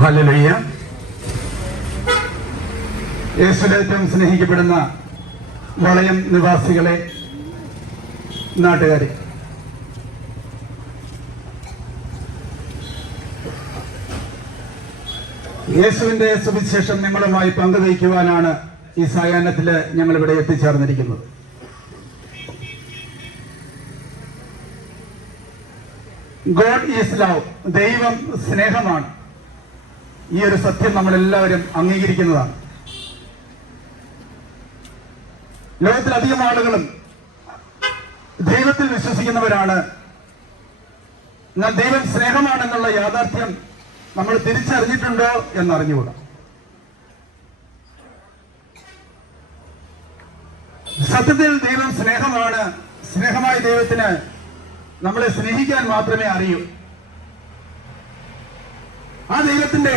Hallelujah. യേശുവിൽ സ്നേഹിക്കപ്പെടുന്ന വളയം നിവാസികളെ, നാട്ടുകാരെ, യേശുവിന്റെ സുവിശേഷം നിങ്ങളുമായി പങ്കുവയ്ക്കുവാനാണ് ഈ സായാഹ്നത്തിൽ ഞങ്ങളിവിടെ എത്തിച്ചേർന്നിരിക്കുന്നത്. ഗോഡ് ഈസ് ലവ്, ദൈവം സ്നേഹമാണ്. ഈ ഒരു സത്യം നമ്മളെല്ലാവരും അംഗീകരിക്കുന്നതാണ്. ലോകത്തിലധികം ആളുകളും ദൈവത്തിൽ വിശ്വസിക്കുന്നവരാണ്. എന്നാൽ ദൈവം സ്നേഹമാണെന്നുള്ള യാഥാർത്ഥ്യം നമ്മൾ തിരിച്ചറിഞ്ഞിട്ടുണ്ടോ എന്നറിഞ്ഞുകൂടാ. സത്യത്തിൽ ദൈവം സ്നേഹമാണ്. സ്നേഹമായ ദൈവത്തിന് നമ്മളെ സ്നേഹിക്കാൻ മാത്രമേ അറിയൂ. ആ ദൈവത്തിന്റെ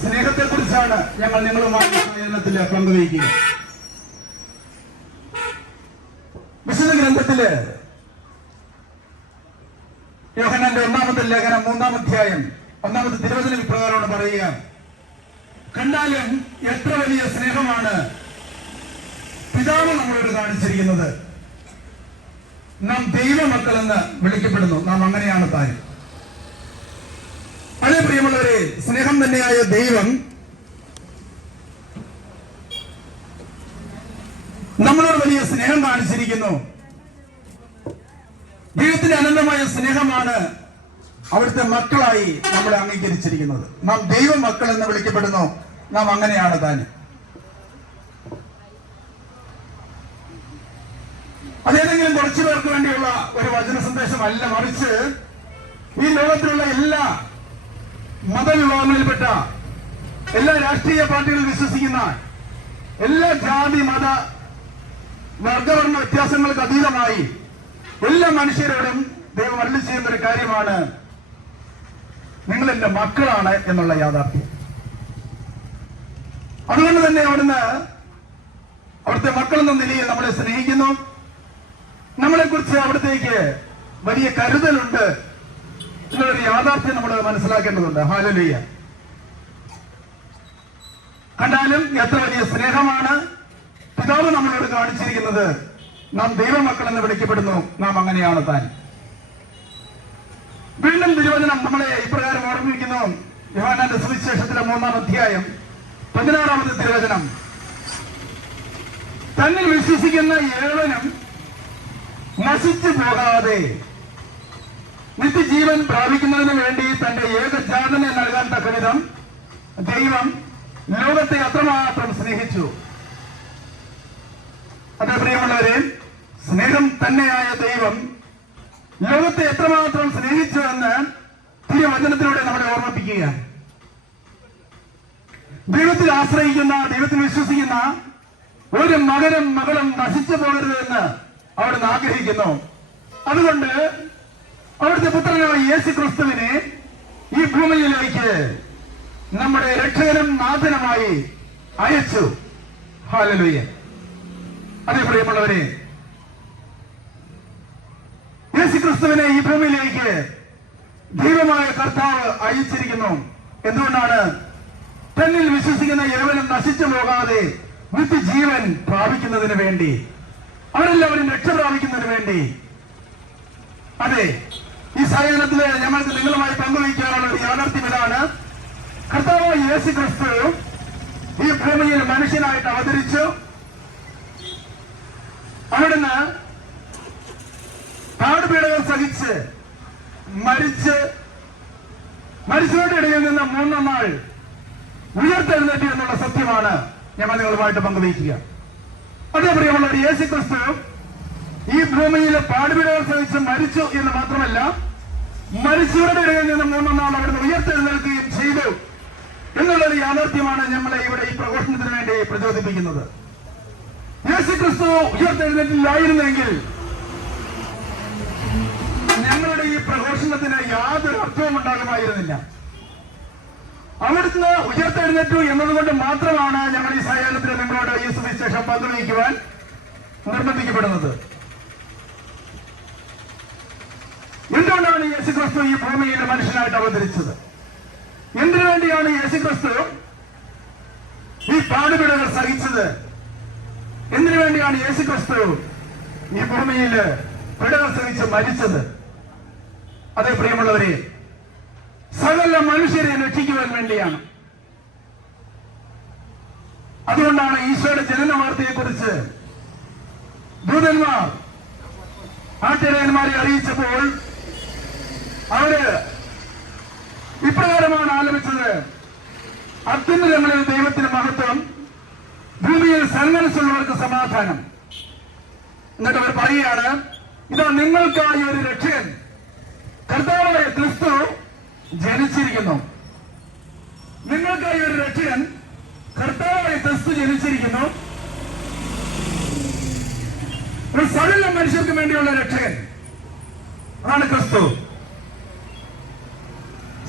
സ്നേഹത്തെ കുറിച്ചാണ് ഞങ്ങൾ നിങ്ങളുമായി സമ്മേളനത്തിൽ പങ്കുവയ്ക്കുക. വിശുദ്ധ ഗ്രന്ഥത്തില് യോഹന്നാന്റെ 1-ാമത്തെ ലേഖനം 3-ാം അധ്യായം 1-ാമത്തെ തിരുവചനം ഇപ്രകാരമാണ് പറയുക: കണ്ടാലും എത്ര വലിയ സ്നേഹമാണ് പിതാവ് നമ്മളോട് കാണിച്ചിരിക്കുന്നത്. നാം ദൈവമക്കളെന്ന് വിളിക്കപ്പെടുന്നു. നാം അങ്ങനെയാണ് താൻ. അതേ പ്രിയമുള്ളവരെ, സ്നേഹം തന്നെയായ ദൈവം നമ്മളോട് വലിയ സ്നേഹം കാണിച്ചിരിക്കുന്നു. ദൈവത്തിന്റെ അനന്തമായ സ്നേഹമാണ് അവിടുത്തെ മക്കളായി നമ്മളെ അംഗീകരിച്ചിരിക്കുന്നത്. നാം ദൈവ മക്കൾ എന്ന് വിളിക്കപ്പെടുന്നു. നാം അങ്ങനെയാണ് താൻ. അതേതെങ്കിലും കുറച്ചു പേർക്ക് വേണ്ടിയുള്ള ഒരു വചന സന്ദേശമല്ല, മറിച്ച് ഈ ലോകത്തിലുള്ള എല്ലാ മതവിഭാഗങ്ങളിൽപ്പെട്ട, എല്ലാ രാഷ്ട്രീയ പാർട്ടികളിൽ വിശ്വസിക്കുന്ന, എല്ലാ ജാതി മത വർഗവർണ്ണ വ്യത്യാസങ്ങൾക്ക് അതീതമായി എല്ലാ മനുഷ്യരോടും ദൈവം അരുളി ചെയ്യുന്ന ഒരു കാര്യമാണ്: നിങ്ങൾ എന്റെ മക്കളാണ് എന്നുള്ള യാഥാർത്ഥ്യം. അതുകൊണ്ട് തന്നെ അവിടുത്തെ മക്കൾ എന്ന നിലയിൽ നമ്മളെ സ്നേഹിക്കുന്നു. നമ്മളെക്കുറിച്ച് അവിടത്തേക്ക് വലിയ കരുതലുണ്ട് എന്നുള്ളൊരു യാഥാർത്ഥ്യം നമ്മൾ മനസ്സിലാക്കേണ്ടതുണ്ട്. ഹല്ലേലൂയ. കണ്ടാലും എത്ര വലിയ സ്നേഹമാണ് പിതാവ് നമ്മളോട് കാണിച്ചിരിക്കുന്നത്. നാം ദൈവമക്കൾ എന്ന് വിളിക്കപ്പെടുന്നു. നാം അങ്ങനെയാണ് താൻ. വീണ്ടും തിരുവചനം നമ്മളെ ഇപ്രകാരം ഓർമ്മിപ്പിക്കുന്നു. യോഹന്നാന്റെ സുവിശേഷത്തിലെ 3-ാം അധ്യായം 16-ാമത്തെ തിരുവചനം: തന്നിൽ വിശ്വസിക്കുന്ന ഏവനും നശിച്ചു പോകാതെ നിത്യജീവൻ പ്രാപിക്കുന്നതിന് വേണ്ടി തന്റെ ഏകജാതനെ നൽകാൻ തക്കവിധം ദൈവം ലോകത്തെ അത്രമാത്രം സ്നേഹിച്ചു. അതേ പ്രിയമുള്ളവരെ, സ്നേഹം തന്നെയായ ദൈവം ലോകത്തെ എത്രമാത്രം സ്നേഹിച്ചു എന്ന് തിരുവചനത്തിലൂടെ നമ്മളെ ഓർമ്മിപ്പിക്കുക. ദൈവത്തിൽ ആശ്രയിക്കുന്ന, ദൈവത്തിൽ വിശ്വസിക്കുന്ന ഒരു മകനും മകളും നശിച്ചു പോകരുത് എന്ന് അവിടുന്ന് ആഗ്രഹിക്കുന്നു. അതുകൊണ്ട് അവിടുത്തെ പുത്രനായ യേശു ക്രിസ്തുവിനെ ഈ ഭൂമിയിലേക്ക് നമ്മുടെ രക്ഷകനും നാഥനുമായി അയച്ചു. ഹല്ലേലൂയ. അതേ പ്രിയമുള്ളവരെ, യേശു ക്രിസ്തുവിനെ ഈ ഭൂമിയിലേക്ക് ദൈവമായ കർത്താവ് അയച്ചിരിക്കുന്നു. എന്തുകൊണ്ടാണ്? തന്നിൽ വിശ്വസിക്കുന്ന ഏവനും നശിച്ചു പോകാതെ നിത്യജീവൻ പ്രാപിക്കുന്നതിന് വേണ്ടി, അവരെല്ലാവരും രക്ഷ പ്രാപിക്കുന്നതിന് വേണ്ടി. അതെ, ഈ സായാഹ്നത്തില് ഞങ്ങൾക്ക് നിങ്ങളുമായി പങ്കുവയ്ക്കാനുള്ള ഒരു യാഥാർത്ഥ്യം ഇതാണ്: കർത്താവ് യേശു ക്രിസ്തു ഈ ഭൂമിയിൽ മനുഷ്യനായിട്ട് അവതരിച്ചു. അവിടുന്ന് പാടുപീഡകൾ സഹിച്ച് മരിച്ചവരുടെ ഇടയിൽ നിന്ന് 3-ാം നാൾ ഉയർത്തെഴുന്നേറ്റു എന്നുള്ള സത്യമാണ് ഞങ്ങൾ നിങ്ങളുമായിട്ട് പങ്കുവയ്ക്കുക. അതേ പ്രിയമുള്ളവർ, യേശു ക്രിസ്തു ഈ ഭൂമിയിൽ പാടുപീഡകൾ സഹിച്ച് മരിച്ചു എന്ന് മാത്രമല്ല, മരിച്ചവരുടെ ഇടയിൽ നിന്ന് 3-ാം നാൾ അവിടുന്ന് ഉയർത്തെഴുന്നേൽക്കുകയും ചെയ്തു എന്നുള്ളൊരു യാഥാർത്ഥ്യമാണ് നമ്മളെ ഇവിടെ ഈ പ്രഘോഷണത്തിന് വേണ്ടി പ്രചോദിപ്പിക്കുന്നത്. യേശു ക്രിസ്തു ഉയർത്തെഴുന്നേറ്റില്ലായിരുന്നെങ്കിൽ ഞങ്ങളുടെ ഈ പ്രഘോഷണത്തിന് യാതൊരു അർത്ഥവും ഉണ്ടാകുമായിരുന്നില്ല. അവിടുന്ന് ഉയർത്തെഴുന്നേറ്റു എന്നതുകൊണ്ട് മാത്രമാണ് ഞങ്ങൾ ഈ സായാഹ്നത്തിൽ നിങ്ങളോട് ഈ സുവിശേഷം പങ്കുവയ്ക്കുവാൻ നിർബന്ധിക്കപ്പെടുന്നത്. എന്തുകൊണ്ടാണ് യേശു ക്രിസ്തു ഈ ഭൂമിയിൽ മനുഷ്യനായിട്ട് അവതരിച്ചത്? എന്തിനു വേണ്ടിയാണ് യേശുക്രിസ്തു ഈ പാടുപെടുകൾ സഹിച്ചത്? എന്തിനു വേണ്ടിയാണ് യേശുക്രിസ്തു ഈ ഭൂമിയിൽ പിടകൾ സഹിച്ച് മരിച്ചത്? അതേ പ്രിയമുള്ളവരെ, സകല മനുഷ്യരെ രക്ഷിക്കുവാൻ വേണ്ടിയാണ്. അതുകൊണ്ടാണ് ഈശോയുടെ ജനന വാർത്തയെക്കുറിച്ച് ദൂതന്മാർ ആട്ടിടയന്മാരെ അറിയിച്ചപ്പോൾ അവര് ഇപ്രകാരമാണ് ആലപിച്ചത്: അത്യുന്നതങ്ങളിൽ ദൈവത്തിന് മഹത്വം, ഭൂമിയിൽ സന്മനസ്സുള്ളവർക്ക് സമാധാനം. എന്നിട്ട് അവർ പറയുകയാണ്, ഇതാ നിങ്ങൾക്കായി ഒരു രക്ഷകൻ കർത്താവായ ക്രിസ്തു ജനിച്ചിരിക്കുന്നു. നിങ്ങൾക്കായി ഒരു രക്ഷകൻ കർത്താവായ ക്രിസ്തു ജനിച്ചിരിക്കുന്നു. സകല മനുഷ്യർക്ക് വേണ്ടിയുള്ള രക്ഷകൻ ആണ് ക്രിസ്തു.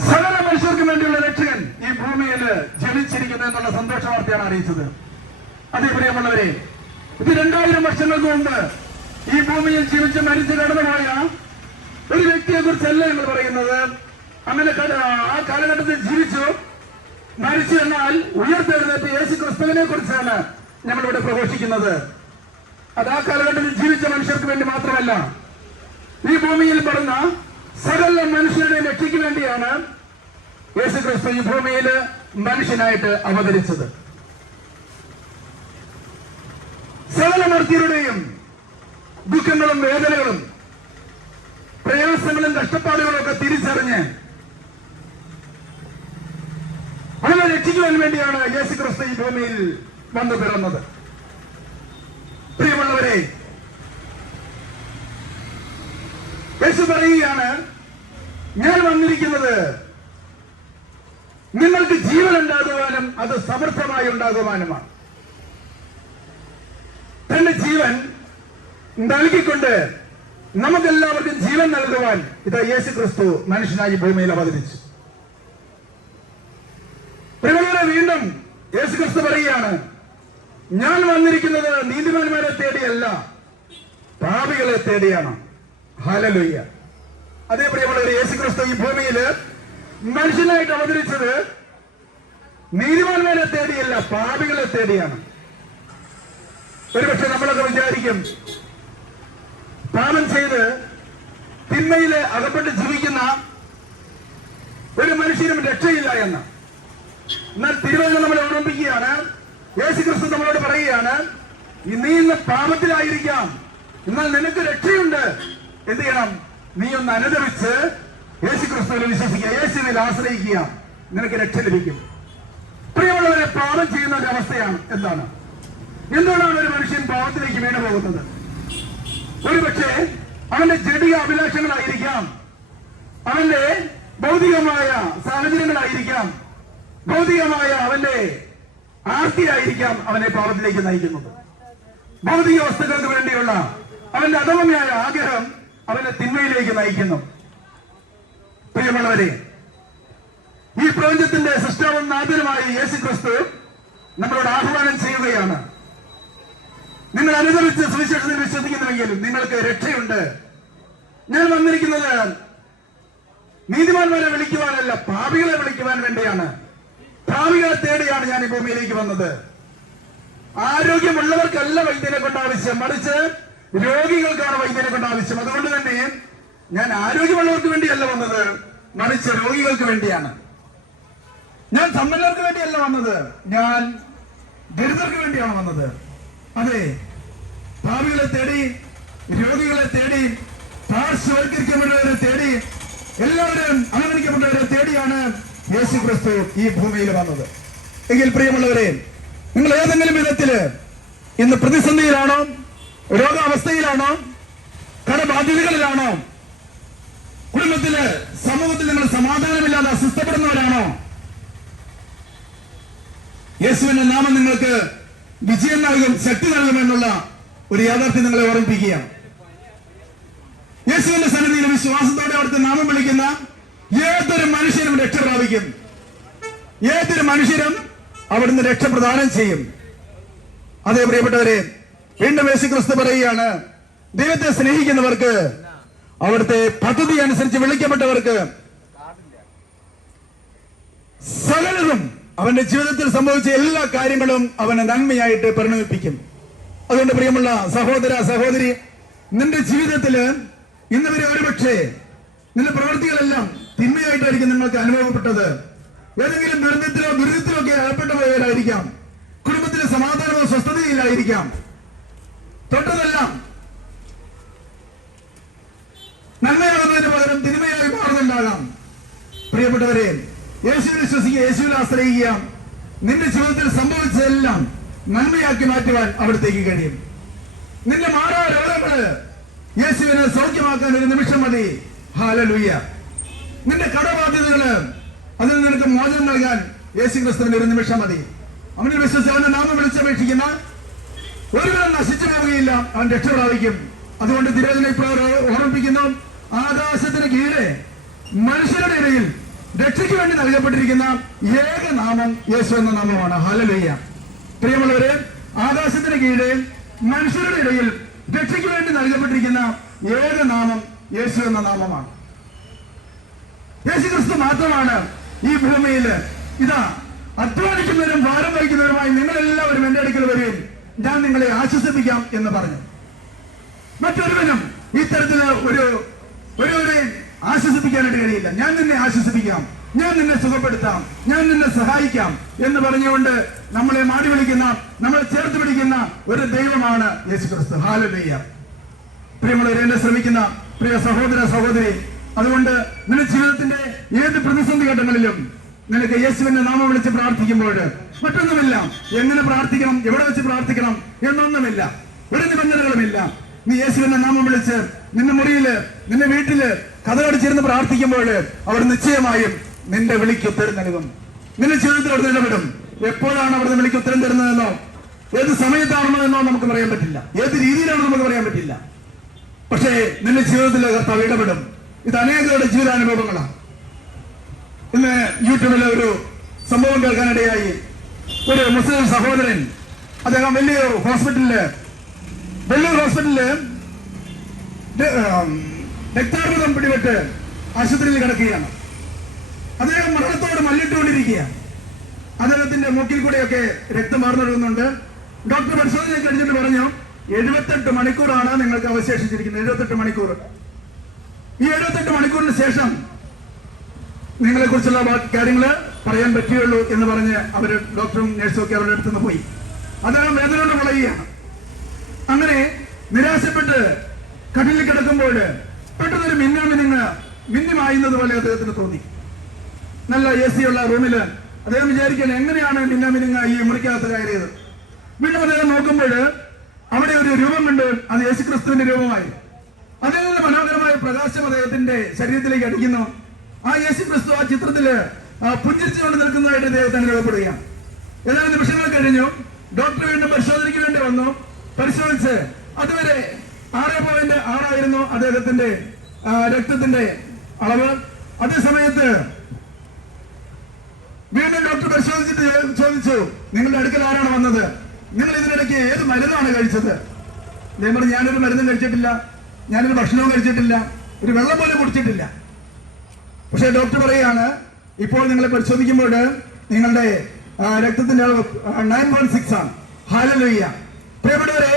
സകല മനുഷ്യർക്ക് വേണ്ടിയുള്ള രക്ഷകൻ ഈ ഭൂമിയിൽ ജനിച്ചിരിക്കുന്നു എന്നുള്ള സന്തോഷ വാർത്തയാണ് അറിയിച്ചത്. അതേ പ്രിയമുള്ളവരെ, ഇത് 2000 വർഷങ്ങൾക്ക് മുമ്പ് ഈ ഭൂമിയിൽ ജീവിച്ച് മരിച്ചു കടന്നുപോയ ഒരു വ്യക്തിയെ കുറിച്ചല്ല നമ്മൾ പറയുന്നത്. അങ്ങനെ ആ കാലഘട്ടത്തിൽ ജീവിച്ചു മരിച്ചു എന്നാൽ ഉയർത്തെഴുന്നേറ്റ യേശു ക്രിസ്തുവിനെ കുറിച്ചാണ് നമ്മളിവിടെ പ്രഘോഷിക്കുന്നത്. അത് ആ കാലഘട്ടത്തിൽ ജീവിച്ച മനുഷ്യർക്ക് വേണ്ടി മാത്രമല്ല, ഈ ഭൂമിയിൽ പറഞ്ഞ സകല മനുഷ്യരുടെ രക്ഷയ്ക്ക് വേണ്ടിയാണ് യേശു ക്രിസ്തു ഈ ഭൂമിയിൽ മനുഷ്യനായിട്ട് അവതരിച്ചത്. സകല മർത്യരുടെയും ദുഃഖങ്ങളും വേദനകളും പ്രയാസങ്ങളും കഷ്ടപ്പാടുകളും ഒക്കെ തിരിച്ചറിഞ്ഞ് അവനെ രക്ഷിക്കുവാൻ വേണ്ടിയാണ് യേശു ക്രിസ്തു ഈ ഭൂമിയിൽ വന്നു പിറന്നത്. പ്രിയമുള്ളവരെ, യേശു പറയുകയാണ്, ഞാൻ വന്നിരിക്കുന്നത് നിങ്ങൾക്ക് ജീവൻ ഉണ്ടാകുവാനും അത് സമൃദ്ധമായി ഉണ്ടാകുവാനുമാണ്. തന്റെ ജീവൻ നൽകിക്കൊണ്ട് നമുക്കെല്ലാവർക്കും ജീവൻ നൽകുവാൻ ഇത് യേശു ക്രിസ്തു മനുഷ്യനായി ഭൂമിയിൽ അവതരിച്ചു. പ്രിയമുള്ളവരെ, വീണ്ടും യേശു ക്രിസ്തു പറയുകയാണ്, ഞാൻ വന്നിരിക്കുന്നത് നീതിമാന്മാരെ തേടിയല്ല, പാപികളെ തേടിയാണ്. ഹല്ലേലൂയ. അതേ പ്രിയമുള്ളവരെ, യേശു ക്രിസ്തു ഈ ഭൂമിയിൽ മനുഷ്യനായിട്ട് അവതരിച്ചത് നീതിമാന്മാരെ തേടിയല്ല, പാപികളെ തേടിയാണ്. ഒരുപക്ഷെ നമ്മളൊക്കെ വിചാരിക്കും, പാപം ചെയ്ത് തിന്മയിൽ അകപ്പെട്ട് ജീവിക്കുന്ന ഒരു മനുഷ്യനും രക്ഷയില്ല എന്ന്. എന്നാൽ തിരുവചനം നമ്മളെ ഓർമ്മിപ്പിക്കുകയാണ്, യേശു ക്രിസ്തു നമ്മളോട് പറയുകയാണ്, നീ ഇന്ന് പാപത്തിലായിരിക്കാം, എന്നാൽ നിനക്ക് രക്ഷയുണ്ട്. എന്ത് ചെയ്യണം? നീ ഒന്ന് അനുദപിച്ച് യേശു ക്രിസ്തുവിൽ വിശ്വസിക്കുക, യേശുവിൽ ആശ്രയിക്കുക, നിനക്ക് രക്ഷ ലഭിക്കും. പ്രിയമുള്ളവരെ, പാപം ചെയ്യുന്ന ഒരു അവസ്ഥയാണ്. എന്തുകൊണ്ടാണ് ഒരു മനുഷ്യൻ പാപത്തിലേക്ക് വീണു പോകുന്നത്? ഒരുപക്ഷെ അവന്റെ ജഡിക അഭിലാഷങ്ങളായിരിക്കാം, അവന്റെ ഭൗതികമായ സാഹചര്യങ്ങളായിരിക്കാം, ഭൗതികമായ അവന്റെ ആർത്തിയായിരിക്കാം അവനെ പാപത്തിലേക്ക് നയിക്കുന്നത്. ഭൗതിക വസ്തുക്കൾക്ക് വേണ്ടിയുള്ള അവന്റെ അധമമായ ആഗ്രഹം അവനെ തിന്മയിലേക്ക് നയിക്കുന്നു. പ്രിയമുള്ളവരെ, ഈ പ്രപഞ്ചത്തിന്റെ സൃഷ്ടാവും നാഥനുമായ യേശു ക്രിസ്തു നമ്മളോട് ആഹ്വാനം ചെയ്യുകയാണ്, നിങ്ങൾ അനുദപിച്ച് സുവിശേഷത്തിൽ വിശ്വസിക്കുന്നുവെങ്കിൽ നിങ്ങൾക്ക് രക്ഷയുണ്ട്. ഞാൻ വന്നിരിക്കുന്നത് നീതിമാന്മാരെ വിളിക്കുവാനല്ല, പാപികളെ വിളിക്കുവാൻ വേണ്ടിയാണ്. പാപികളെ തേടിയാണ് ഞാൻ ഈ ഭൂമിയിലേക്ക് വന്നത്. ആരോഗ്യമുള്ളവർക്കല്ല വൈദ്യനെ കൊണ്ട് ആവശ്യം, മറിച്ച് രോഗികൾക്കാണ് വൈദ്യനെ കൊണ്ട് ആവശ്യം. അതുകൊണ്ട് തന്നെ ഞാൻ ആരോഗ്യമുള്ളവർക്ക് വേണ്ടിയല്ല വന്നത്, മറിച്ച് രോഗികൾക്ക് വേണ്ടിയാണ്. ഞാൻ സമ്പന്നർക്ക് വേണ്ടിയല്ല വന്നത്, ഞാൻ ദരിദ്രർക്ക് വേണ്ടിയാണ് വന്നത്. അതെ, പാപികളെ തേടി, രോഗികളെ തേടി, പാർശ്വവൽക്കരിക്കപ്പെട്ടവരെ തേടി, എല്ലാവരും അവഗണിക്കപ്പെട്ടവരെ തേടിയാണ് യേശു ക്രിസ്തു ഈ ഭൂമിയിൽ വന്നത്. എങ്കിൽ പ്രിയമുള്ളവരെ, നിങ്ങൾ ഏതെങ്കിലും വിധത്തില് ഇന്ന് പ്രതിസന്ധിയിലാണോ, രോഗാവസ്ഥയിലാണോ, കടബാധ്യതകളിലാണോ, കുടുംബത്തില് സമൂഹത്തിൽ നിങ്ങൾ സമാധാനമില്ലാതെ അസ്വസ്ഥപ്പെടുന്നവരാണോ? യേശുവിന്റെ നാമം നിങ്ങൾക്ക് വിജയം നൽകും, ശക്തി നൽകുമെന്നുള്ള ഒരു യാഥാർത്ഥ്യം നിങ്ങളെ ഓർമ്മിപ്പിക്കുകയാണ്. യേശുവിന്റെ സന്നിധിയിൽ വിശ്വാസത്തോടെ അവിടുത്തെ നാമം വിളിക്കുന്ന ഏതൊരു മനുഷ്യനും രക്ഷ പ്രാപിക്കും. ഏതൊരു മനുഷ്യരും അവിടുന്ന് രക്ഷ പ്രദാനം ചെയ്യും. അതേ പ്രിയപ്പെട്ടവരെ, വീണ്ടും യേശു ക്രിസ്തു പറയുകയാണ്, ദൈവത്തെ സ്നേഹിക്കുന്നവർക്ക്, അവിടുത്തെ പദ്ധതി അനുസരിച്ച് വിളിക്കപ്പെട്ടവർക്ക് സകലതും അവന്റെ ജീവിതത്തിൽ സംഭവിച്ച എല്ലാ കാര്യങ്ങളും അവനെ നന്മയായിട്ട് പരിണമിപ്പിക്കും. അതുകൊണ്ട് പ്രിയമുള്ള സഹോദര സഹോദരി, നിന്റെ ജീവിതത്തില് ഇന്ന് വരെ ഒരുപക്ഷെ നിന്റെ പ്രവൃത്തികളെല്ലാം തിന്മയായിട്ടായിരിക്കും നിങ്ങൾക്ക് അനുഭവപ്പെട്ടത്. ഏതെങ്കിലും ദുരന്തത്തിലോ ദുരിതത്തിലോ ഒക്കെ അകപ്പെട്ടു പോയവരായിരിക്കാം. കുടുംബത്തിലെ സമാധാനമോ സ്വസ്ഥതയില്ലായിരിക്കാം. തൊട്ടതെല്ലാം നന്മയാകുന്നതിന് പകരം തിന്മയായി മാറുന്നുണ്ടാകാം. പ്രിയപ്പെട്ടവരെ, യേശുവിൽ വിശ്വസിക്കുക, യേശുവിൽ ആശ്രയിക്കുക. നിന്റെ ജീവിതത്തിൽ സംഭവിച്ചതെല്ലാം നന്മയാക്കി മാറ്റുവാൻ അവിടത്തേക്ക് കഴിയും. നിന്റെ മാറാ രോഗങ്ങള് യേശുവിനെ സൗഖ്യമാക്കാൻ ഒരു നിമിഷം മതി. ഹല്ലേലൂയ. നിന്റെ കടബാധ്യതകള് അതിൽ നിനക്ക് മോചനം നൽകാൻ യേശു ക്രിസ്തുവിന്റെ ഒരു നിമിഷം മതി. അവനിൽ വിശ്വസിച്ച് അവന്റെ നാമം വിളിച്ചപേക്ഷിക്കുന്ന ഒരുവനും നശിച്ചു പോവുകയില്ല, അവൻ രക്ഷ പ്രാപിക്കും. അതുകൊണ്ട് തിരുവചനം ഇപ്പോൾ ഓർമ്മിപ്പിക്കുന്നു, ആകാശത്തിന് കീഴെ മനുഷ്യരുടെ ഇടയിൽ രക്ഷയ്ക്ക് വേണ്ടി നൽകപ്പെട്ടിരിക്കുന്ന ഏക നാമം യേശു എന്ന നാമമാണ്. ഹല്ലേലൂയ. പ്രിയമുള്ളവരെ, ആകാശത്തിന് കീഴെ മനുഷ്യരുടെ ഇടയിൽ രക്ഷയ്ക്ക് വേണ്ടി നൽകപ്പെട്ടിരിക്കുന്ന ഏക നാമം യേശു എന്ന നാമമാണ്. യേശു ക്രിസ്തു മാത്രമാണ് ഈ ഭൂമിയിൽ ഇതാ അധ്വാനിക്കുന്നവരും ഭാരം വഹിക്കുന്നവരുമായി നിങ്ങളെല്ലാവരും എന്റെ അടുക്കൽ വരികയും ഞാൻ നിങ്ങളെ ആശ്വസിപ്പിക്കാം എന്ന് പറഞ്ഞു. മറ്റൊരുവനും ഇത്തരത്തിൽ ഒരു ആശ്വസിപ്പിക്കാനായിട്ട് കഴിയില്ല. ഞാൻ നിന്നെ ആശ്വസിപ്പിക്കാം, ഞാൻ നിന്നെ സുഖപ്പെടുത്താം, ഞാൻ നിന്നെ സഹായിക്കാം എന്ന് പറഞ്ഞുകൊണ്ട് നമ്മളെ മാടി വിളിക്കുന്ന, നമ്മളെ ചേർത്ത് പിടിക്കുന്ന ഒരു ദൈവമാണ് യേശു ക്രിസ്തു. ഹല്ലേലൂയ. പ്രിയമുള്ളവരെ, എന്നെ ശ്രമിക്കുന്ന പ്രിയ സഹോദര സഹോദരി, അതുകൊണ്ട് നിന്റെ ജീവിതത്തിന്റെ ഏത് പ്രതിസന്ധി ഘട്ടങ്ങളിലും നിനക്ക് യേശുവിന്റെ നാമം വിളിച്ച് പ്രാർത്ഥിക്കുമ്പോൾ മറ്റൊന്നുമില്ല. എങ്ങനെ പ്രാർത്ഥിക്കണം, എവിടെ വെച്ച് പ്രാർത്ഥിക്കണം എന്നൊന്നുമില്ല, ഒരു നിബന്ധനകളുമില്ല. നീ യേശുവിന്റെ നാമം വിളിച്ച് നിന്റെ മുറിയില്, നിന്റെ വീട്ടില് കഥകടിച്ചിരുന്ന് പ്രാർത്ഥിക്കുമ്പോൾ അവർ നിശ്ചയമായും നിന്റെ വിളിക്ക് ഉത്തരം നൽകും. നിന്റെ ജീവിതത്തിൽ അവിടെ ഇടപെടും. എപ്പോഴാണ് അവിടുന്ന് വിളിക്ക് ഉത്തരം തരുന്നതെന്നോ ഏത് സമയത്താണെന്നോ എന്നോ നമുക്ക് പറയാൻ പറ്റില്ല, ഏത് രീതിയിലാണോ നമുക്ക് പറയാൻ പറ്റില്ല. പക്ഷേ നിന്റെ ജീവിതത്തിൽ കർത്താവ് ഇടപെടും. ഇത് അനേകരുടെ ജീവിതാനുഭവങ്ങളാണ്. ഇന്ന് യൂട്യൂബിലെ ഒരു സംഭവം കേൾക്കാനിടയായി. ഒരു മുസ്ലിം സഹോദരൻ, അദ്ദേഹം വെല്ലൂർ ഹോസ്പിറ്റലില് രക്താർബുദം പിടിപെട്ട് ആശുപത്രിയിൽ കിടക്കുകയാണ്. അദ്ദേഹം മരണത്തോട് മല്ലിട്ടുകൊണ്ടിരിക്കുകയാണ്. അദ്ദേഹത്തിന്റെ മൂക്കിൽ കൂടെയൊക്കെ രക്തം വാർന്നൊഴുകുന്നുണ്ട്. ഡോക്ടർ പരിശോധന കഴിഞ്ഞിട്ട് പറഞ്ഞു, 78 മണിക്കൂറാണ് നിങ്ങൾക്ക് അവശേഷിച്ചിരിക്കുന്നത്. 78 മണിക്കൂർ. ഈ 78 മണിക്കൂറിന് ശേഷം നിങ്ങളെ കുറിച്ചുള്ള കാര്യങ്ങള് പറയാൻ പറ്റുകയുള്ളൂ എന്ന് പറഞ്ഞ് അവര് ഡോക്ടറും നഴ്സും ഒക്കെ അവരുടെ അടുത്തുനിന്ന് പോയി. അദ്ദേഹം വേദന കൊണ്ട് വിളയുകയാണ്. അങ്ങനെ നിരാശപ്പെട്ട് കടലിൽ കിടക്കുമ്പോൾ പെട്ടെന്നൊരു മിന്നി മായുന്നത് പോലെ അദ്ദേഹത്തിന് തോന്നി. നല്ല AC ഉള്ള റൂമില് അദ്ദേഹം വിചാരിക്കാൻ എങ്ങനെയാണ് മിന്നുങ്ങ ഈ മുറിക്കകത്ത് കയറിയത്. വീണ്ടും അദ്ദേഹം നോക്കുമ്പോൾ അവിടെ ഒരു രൂപമുണ്ട്. അത് യേശു ക്രിസ്തുവിന്റെ രൂപമായി. അതിൽ നിന്ന് മനോഹരമായ പ്രകാശം അദ്ദേഹത്തിന്റെ ശരീരത്തിലേക്ക് അടിക്കുന്നു. ആ യേശു ക്രിസ്തു ആ ചിത്രത്തില് പുഞ്ചിരിച്ചുകൊണ്ട് നിൽക്കുന്നതായിട്ട് അദ്ദേഹത്തെ അനുഭവപ്പെടുകയാണ്. ഏതാനും നിമിഷങ്ങൾ കഴിഞ്ഞു ഡോക്ടർ വീണ്ടും പരിശോധനയ്ക്ക് വേണ്ടി വന്നു. പരിശോധിച്ച് അതുവരെ 6.6 ആയിരുന്നു അദ്ദേഹത്തിന്റെ രക്തത്തിന്റെ അളവ്. അതേസമയത്ത് വീണ്ടും ഡോക്ടർ പരിശോധിച്ചിട്ട് ചോദിച്ചു, നിങ്ങളുടെ അടുക്കൽ ആരാണ് വന്നത്? നിങ്ങൾ ഇതിനിടയ്ക്ക് ഏത് മരുന്നാണ് കഴിച്ചത്? അദ്ദേഹം പറഞ്ഞു, ഞാനൊരു മരുന്നും കഴിച്ചിട്ടില്ല, ഞാനൊരു ഭക്ഷണവും കഴിച്ചിട്ടില്ല, ഒരു വെള്ളം പോലും കുടിച്ചിട്ടില്ല. പക്ഷെ ഡോക്ടർ പറയാണ്, ഇപ്പോൾ നിങ്ങളെ പരിശോധിക്കുമ്പോൾ നിങ്ങളുടെ രക്തത്തിന്റെ അളവ് 9.6 ആണ്. ഹല്ലേലൂയ. പ്രിയപ്പെട്ടവരെ,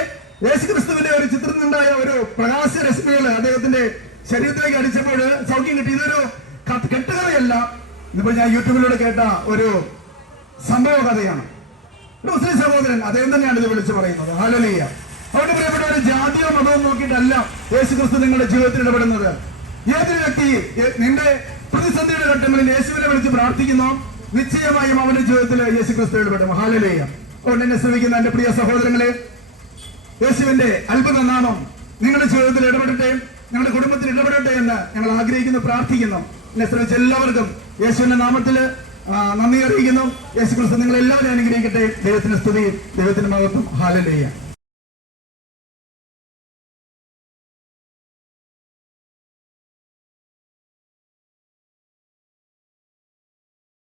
യേശു ക്രിസ്തുവിന്റെ ഒരു ചിത്രത്തിൽ നിന്നുണ്ടായ ഒരു പ്രകാശരശ്മികൾ അദ്ദേഹത്തിന്റെ ശരീരത്തിലേക്ക് അടിച്ചപ്പോൾ സൗഖ്യം കിട്ടി. ഇതൊരു കെട്ടുകഥയല്ല. ഇതിപ്പോ ഞാൻ യൂട്യൂബിലൂടെ കേട്ട ഒരു സംഭവ കഥയാണ്. ഒരു മുസ്ലിം സഹോദരൻ അദ്ദേഹം തന്നെയാണ് ഇത് വിളിച്ചു പറയുന്നത്. ഹല്ലേലൂയ. അതുകൊണ്ട് പ്രിയപ്പെട്ടവരെ, ജാതിയോ മതവും നോക്കിയിട്ടല്ല യേശു ക്രിസ്തു നിങ്ങളുടെ ജീവിതത്തിൽ ഇടപെടുന്നത്. ഏതൊരു വ്യക്തി നിന്റെ പ്രതിസന്ധിയുടെ ഘട്ടങ്ങളിൽ യേശുവിനെ വിളിച്ച് പ്രാർത്ഥിക്കുന്നു, നിശ്ചയമായും അവന്റെ ജീവിതത്തിൽ യേശു ക്രിസ്തു ഇടപെടും. ഹല്ലേലൂയ. അതുകൊണ്ട് എന്നെ ശ്രമിക്കുന്ന എന്റെ പ്രിയ സഹോദരങ്ങളെ, യേശുവിന്റെ അത്ഭുത നാമം നിങ്ങളുടെ ജീവിതത്തിൽ ഇടപെടട്ടെ, നിങ്ങളുടെ കുടുംബത്തിൽ ഇടപെടട്ടെ എന്ന് ഞങ്ങൾ ആഗ്രഹിക്കുന്നു, പ്രാർത്ഥിക്കുന്നു. എന്നെ ശ്രമിച്ച എല്ലാവർക്കും യേശുവിന്റെ നാമത്തില് നന്ദി അറിയിക്കുന്നു. യേശു ക്രിസ്തു നിങ്ങളെല്ലാവരും അനുഗ്രഹിക്കട്ടെ. ദൈവത്തിന്റെ സ്തുതി, ദൈവത്തിന്റെ മഹത്വം. ഹല്ലേലൂയ.